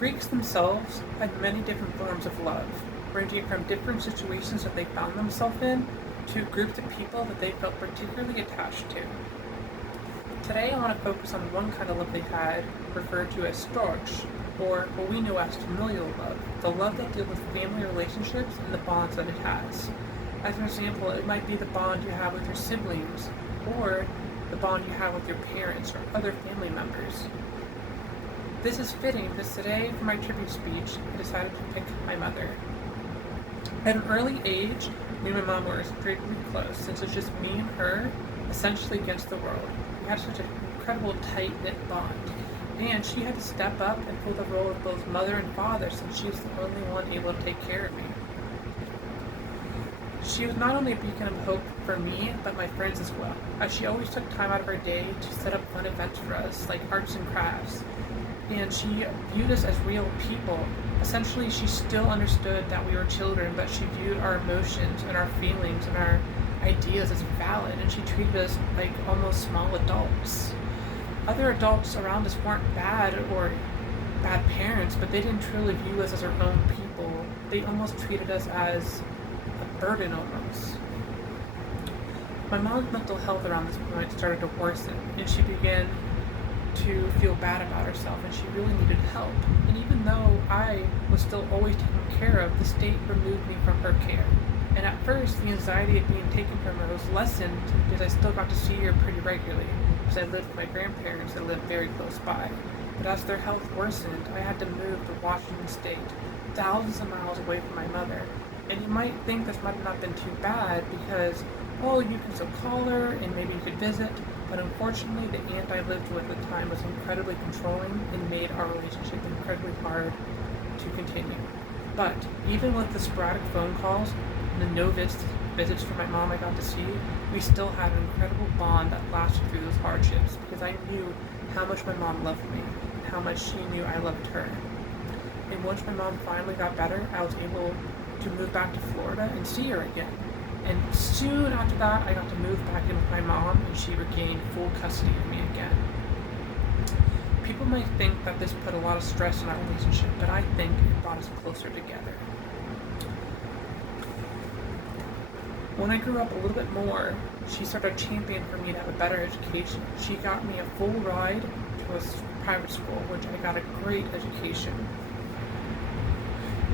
Greeks themselves had many different forms of love, ranging from different situations that they found themselves in to groups of people that they felt particularly attached to. Today I want to focus on one kind of love they had, referred to as storge, or what we know as familial love, the love that deals with family relationships and the bonds that it has. As an example, it might be the bond you have with your siblings, or the bond you have with your parents or other family members. This is fitting because today, for my tribute speech, I decided to pick my mother. At an early age, me and my mom were extremely close, since it's just me and her, essentially against the world. We had such an incredible tight-knit bond, and she had to step up and fill the role of both mother and father, since she was the only one able to take care of me. She was not only a beacon of hope for me, but my friends as well, as she always took time out of her day to set up fun events for us, like arts and crafts. And she viewed us as real people. Essentially, she still understood that we were children, but she viewed our emotions and our feelings and our ideas as valid, and she treated us like almost small adults. Other adults around us weren't bad or bad parents, but they didn't truly view us as our own people. They almost treated us as a burden almost. My mom's mental health around this point started to worsen, and she began to feel bad about herself, and she really needed help. And even though I was still always taken care of, the state removed me from her care. And at first, the anxiety of being taken from her was lessened because I still got to see her pretty regularly, because I lived with my grandparents that lived very close by. But as their health worsened, I had to move to Washington State, thousands of miles away from my mother. And you might think this might have not been too bad because, oh, you can still call her and maybe you could visit, but unfortunately the aunt I lived with at the time was incredibly controlling and made our relationship incredibly hard to continue. But even with the sporadic phone calls and the no visits from my mom I got to see, we still had an incredible bond that lasted through those hardships because I knew how much my mom loved me and how much she knew I loved her. And once my mom finally got better, I was able to move back to Florida and see her again. And soon after that, I got to move back in with my mom, and she regained full custody of me again. People might think that this put a lot of stress in our relationship, but I think it brought us closer together. When I grew up a little bit more, she started championing for me to have a better education. She got me a full ride to a private school, which I got a great education.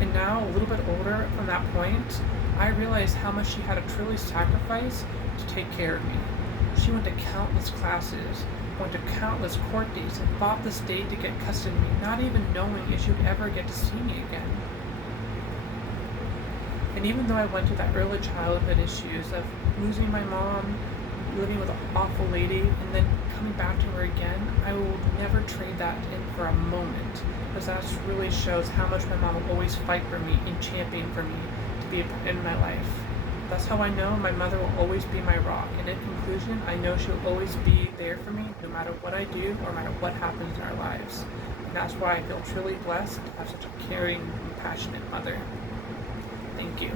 And now, a little bit older from that point, I realized how much she had to truly sacrifice to take care of me. She went to countless classes, went to countless court dates, and fought the state to get custody of me, not even knowing if she would ever get to see me again. And even though I went through that early childhood issues of losing my mom, living with an awful lady, and then coming back to her again, I will never trade that in for a moment, because that really shows how much my mom will always fight for me and champion for me to be in my life. That's how I know my mother will always be my rock, and in conclusion, I know she'll always be there for me no matter what I do or no matter what happens in our lives. And that's why I feel truly blessed to have such a caring and passionate mother. Thank you.